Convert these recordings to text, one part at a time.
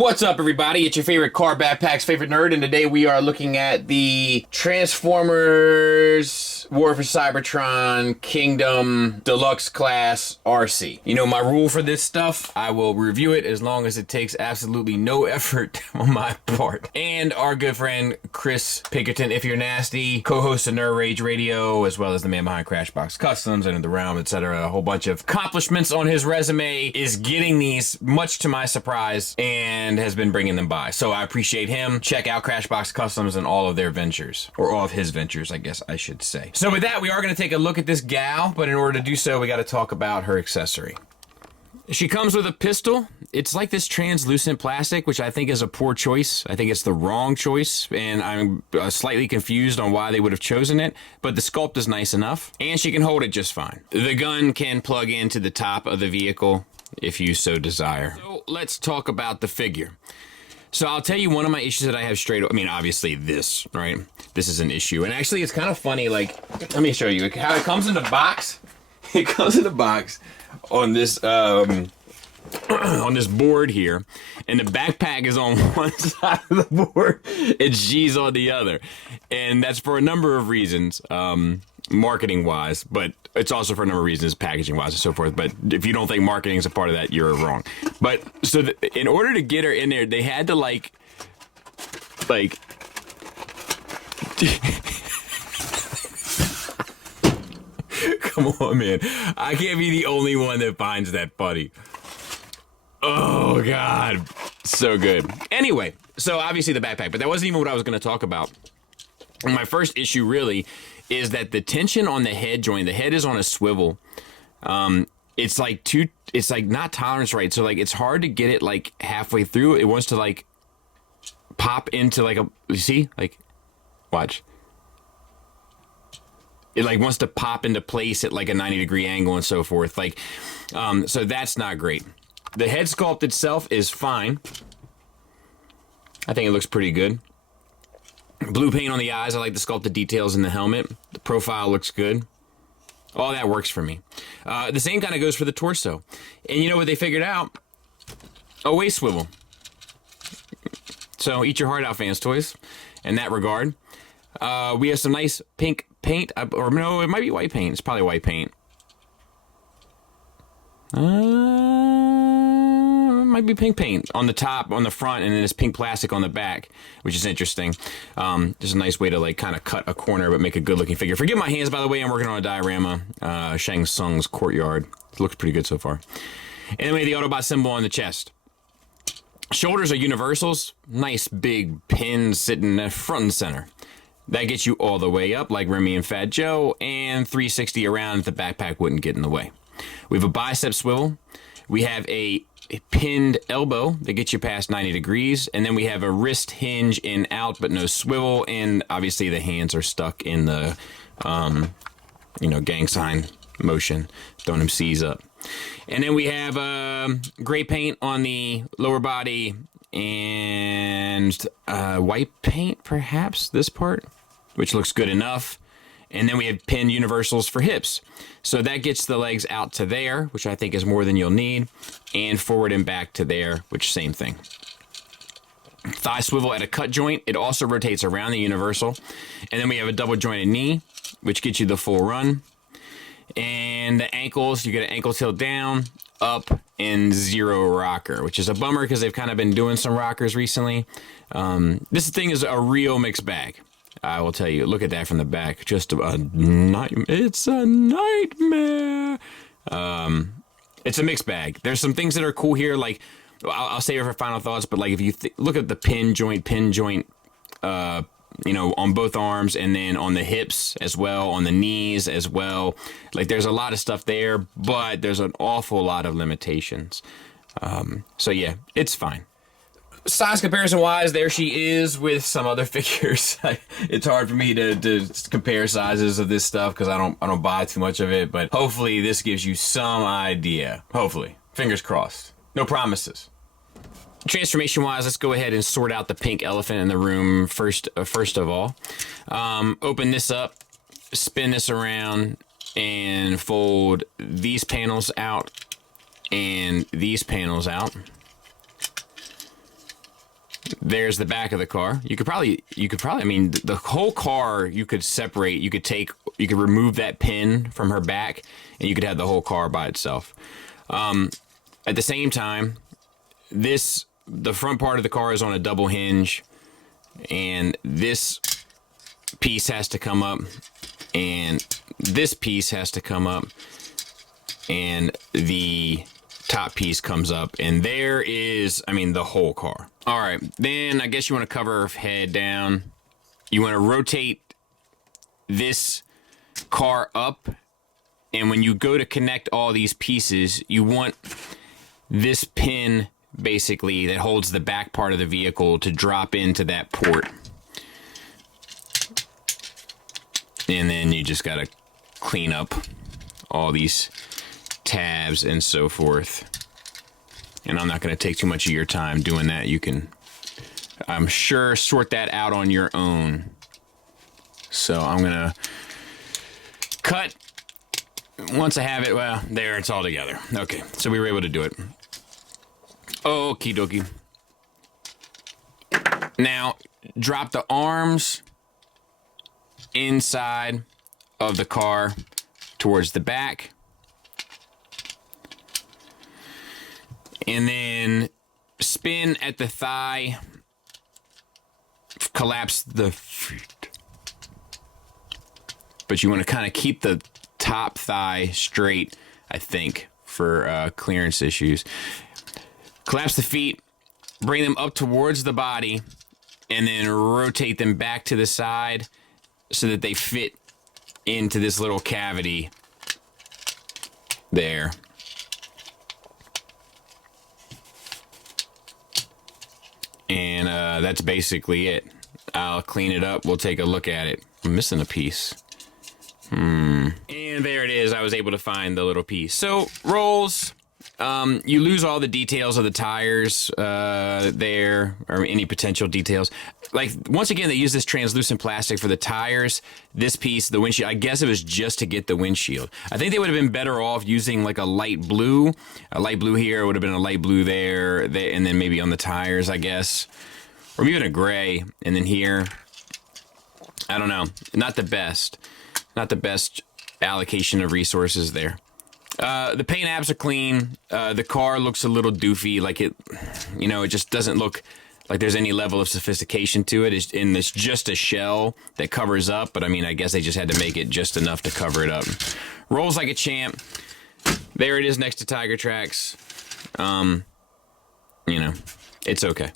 What's up, everybody? It's your favorite car backpacks favorite nerd, and today we are looking at the Transformers War for Cybertron Kingdom Deluxe Class Arcee. You know my rule for this stuff, I will review it as long as it takes absolutely no effort on my part. And our good friend Chris Pinkerton, If You're Nasty, co-host of Nerd Rage Radio, as well as the man behind Crashbox Customs and In the Realm, etc. A whole bunch of accomplishments on his resume, is getting these, much to my surprise, and has been bringing them by. So I appreciate him. Check out Crashbox Customs and all of their ventures, or all of his ventures, I guess I should say. So with that, we are going to take a look at this gal, but in order to do so, we got to talk about her accessory. She comes with a pistol. It's like this translucent plastic, which I think is a poor choice. I think it's the wrong choice, and I'm slightly confused on why they would have chosen it, but the sculpt is nice enough, and she can hold it just fine. The gun can plug into the top of the vehicle if you so desire. So let's talk about the figure. So I'll tell you one of my issues that I have straight up. I mean, obviously this, right? This is an issue. And actually it's kind of funny, like, let me show you how it comes in the box. It comes in the box on this, on this board here, and the backpack is on one side of the board and she's on the other. And that's for a number of reasons, marketing wise, but it's also for a number of reasons, packaging wise and so forth. But if you don't think marketing is a part of that, you're wrong. But so in order to get her in there, they had to like come on, man. I can't be the only one that finds that funny. Oh, God. So good. Anyway, so obviously the backpack, but that wasn't even what I was going to talk about. And my first issue really is that the tension on the head joint, the head is on a swivel. It's like not tolerance right. So like, it's hard to get it like halfway through. It wants to like pop into like you see, like, watch. It like wants to pop into place at like a 90-degree angle and so forth. Like, so that's not great. The head sculpt itself is fine. I think it looks pretty good. Blue paint on the eyes. I like to sculpt the details in the helmet. The profile looks good. All that works for me. The same kind of goes for the torso. And you know what they figured out? A waist swivel. So eat your heart out, fans toys, in that regard. We have some nice pink paint, or no, it might be white paint. It's probably white paint. Might be pink paint on the top, on the front, and then it's pink plastic on the back, which is interesting. Just a nice way to like kind of cut a corner but make a good looking figure. Forgive my hands, by the way. I'm working on a diorama, Shang Tsung's courtyard. It looks pretty good so far. And then we have the Autobot symbol on the chest. Shoulders are universals. Nice big pin sitting front and center. That gets you all the way up like Remy and Fat Joe, and 360 around if the backpack wouldn't get in the way. We have a bicep swivel. We have a pinned elbow that gets you past 90 degrees, and then we have a wrist hinge in out but no swivel, and obviously the hands are stuck in the gang sign motion, throwing them C's up. And then we have gray paint on the lower body and white paint, perhaps, this part, which looks good enough. And then we have pinned universals for hips. So that gets the legs out to there, which I think is more than you'll need, and forward and back to there, which same thing. Thigh swivel at a cut joint. It also rotates around the universal. And then we have a double jointed knee, which gets you the full run. And the ankles, you get an ankle tilt down, up, and zero rocker, which is a bummer because they've kind of been doing some rockers recently. This thing is a real mixed bag. I will tell you, look at that from the back. Just a nightmare. It's a nightmare. It's a mixed bag. There's some things that are cool here. Like, I'll save it for final thoughts, but like if you look at the pin joint, on both arms, and then on the hips as well, on the knees as well. Like, there's a lot of stuff there, but there's an awful lot of limitations. So yeah, it's fine. Size comparison wise, there she is with some other figures. It's hard for me to compare sizes of this stuff because I don't buy too much of it, but hopefully this gives you some idea. Hopefully. Fingers crossed. No promises. Transformation wise, let's go ahead and sort out the pink elephant in the room first of all. Open this up, spin this around, and fold these panels out and these panels out. There's the back of the car. You could probably, I mean, the whole car you could separate. You could remove that pin from her back, and you could have the whole car by itself. At the same time, the front part of the car is on a double hinge, and this piece has to come up, and this piece has to come up, and the top piece comes up, and there is, I mean, the whole car. All right, then I guess you want to cover her head down. You want to rotate this car up, and when you go to connect all these pieces, you want this pin basically that holds the back part of the vehicle to drop into that port. And then you just got to clean up all these tabs and so forth. And I'm not going to take too much of your time doing that. You can, I'm sure, sort that out on your own. So I'm going to cut. Once I have it, well, there, it's all together. Okay, so we were able to do it. Okie dokie. Now, drop the arms inside of the car towards the back. And then spin at the thigh. Collapse the feet. But you want to kind of keep the top thigh straight, I think, for clearance issues. Collapse the feet, bring them up towards the body, and then rotate them back to the side so that they fit into this little cavity there. And that's basically it. I'll clean it up. We'll take a look at it. I'm missing a piece. And there it is. I was able to find the little piece. So, rolls. You lose all the details of the tires there, or any potential details. Like, once again, they use this translucent plastic for the tires. This piece, the windshield, I guess it was just to get the windshield. I think they would have been better off using like a light blue. A light blue here would have been a light blue there, and then maybe on the tires, I guess. Or even a gray, and then here. I don't know. Not the best. Not the best allocation of resources there. The paint apps are clean. The car looks a little doofy, like it just doesn't look like there's any level of sophistication to it. And it's just a shell that covers up, but I mean, I guess they just had to make it just enough to cover it up. Rolls like a champ. There it is next to Tiger Tracks. It's okay.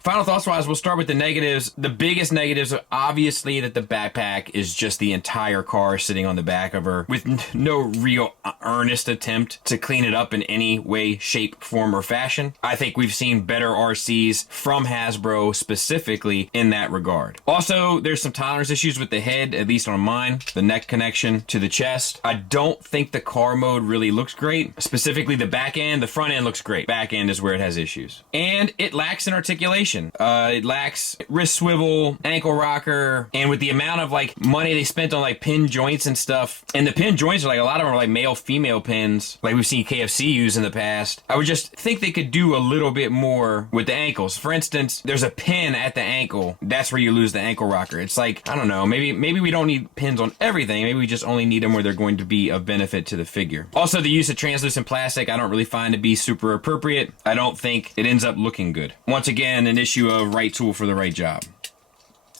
Final thoughts wise, we'll start with the negatives. The biggest negatives are obviously that the backpack is just the entire car sitting on the back of her with no real earnest attempt to clean it up in any way, shape, form, or fashion. I think we've seen better RCs from Hasbro specifically in that regard. Also, there's some tolerance issues with the head, at least on mine, the neck connection to the chest. I don't think the car mode really looks great. Specifically the back end, the front end looks great. Back end is where it has issues. And it lacks in articulation. It lacks wrist swivel, ankle rocker, and with the amount of like money they spent on like pin joints and stuff, and the pin joints are like, a lot of them are like male-female pins, like we've seen KFC use in the past. I would just think they could do a little bit more with the ankles. For instance, there's a pin at the ankle. That's where you lose the ankle rocker. It's like, I don't know, maybe we don't need pins on everything. Maybe we just only need them where they're going to be of benefit to the figure. Also, the use of translucent plastic, I don't really find to be super appropriate. I don't think it ends up looking good. Once again, an issue of right tool for the right job.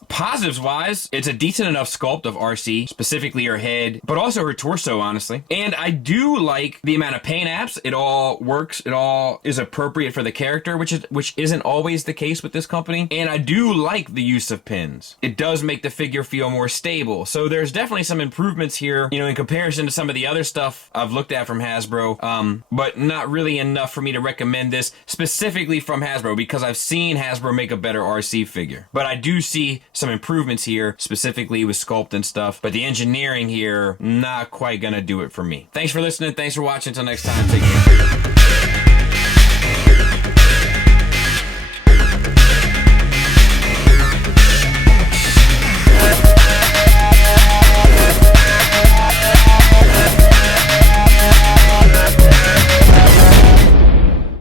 Positives wise, it's a decent enough sculpt of Arcee, specifically her head, but also her torso, honestly. And I do like the amount of paint apps. It all works. It all is appropriate for the character, which isn't always the case with this company. And I do like the use of pins. It does make the figure feel more stable. So there's definitely some improvements here, in comparison to some of the other stuff I've looked at from Hasbro, but not really enough for me to recommend this specifically from Hasbro, because I've seen Hasbro make a better Arcee figure. But I do see some improvements here, specifically with sculpt and stuff, but the engineering here, not quite gonna do it for me. Thanks for listening. Thanks for watching. Until next time, take care.